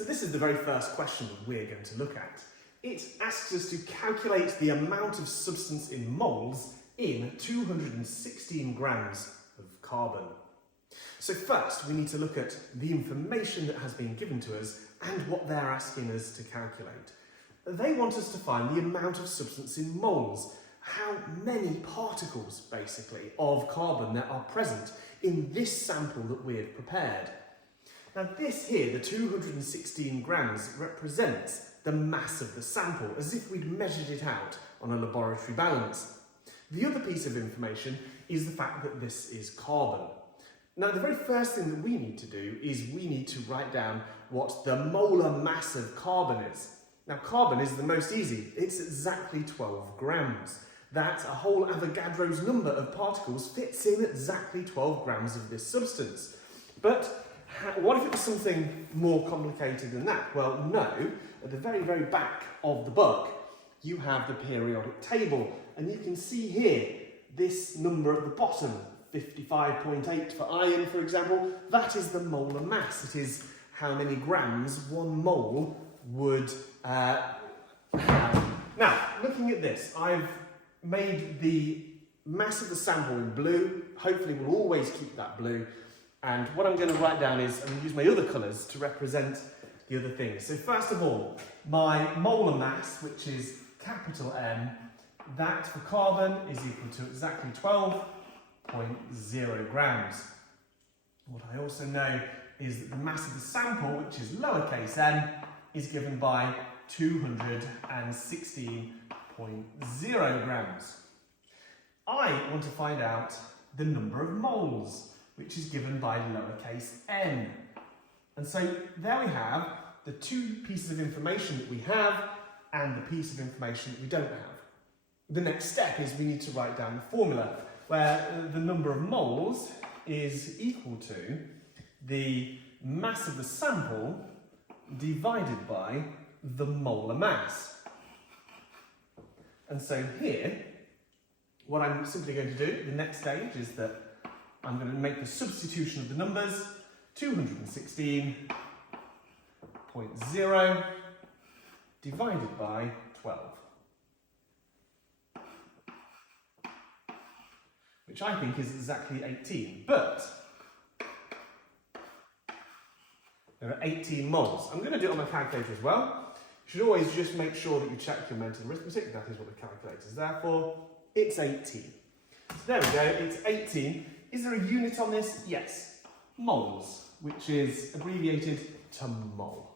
So this is the very first question that we're going to look at. It asks us to calculate the amount of substance in moles in 216 grams of carbon. So first we need to look at the information that has been given to us and what they're asking us to calculate. They want us to find the amount of substance in moles, how many particles basically of carbon that are present in this sample that we've prepared. Now this here, the 216 grams, represents the mass of the sample, as if we'd measured it out on a laboratory balance. The other piece of information is the fact that this is carbon. Now the very first thing that we need to do is we need to write down what the molar mass of carbon is. Now carbon is the most easy, it's exactly 12 grams. That a whole Avogadro's number of particles fits in exactly 12 grams of this substance. But what if it was something more complicated than that? Well, no. At the very, very back of the book, you have the periodic table. And you can see here, this number at the bottom, 55.8 for iron, for example, that is the molar mass. It is how many grams 1 mole would have. Now, looking at this, I've made the mass of the sample in blue. Hopefully we'll always keep that blue. And what I'm going to write down is, I'm going to use my other colours to represent the other things. So first of all, my molar mass, which is capital M, that for carbon is equal to exactly 12.0 grams. What I also know is that the mass of the sample, which is lowercase m, is given by 216.0 grams. I want to find out the number of moles, which is given by lowercase n. And so there we have the two pieces of information that we have and the piece of information that we don't have. The next step is we need to write down the formula where the number of moles is equal to the mass of the sample divided by the molar mass. And so here, what I'm simply going to do, the next stage, is that I'm going to make the substitution of the numbers, 216.0 divided by 12, which I think is exactly 18, but there are 18 moles. I'm going to do it on my calculator as well. You should always just make sure that you check your mental arithmetic. That is what the calculator is there for. It's 18. So there we go, it's 18. Is there a unit on this? Yes, moles, which is abbreviated to mole.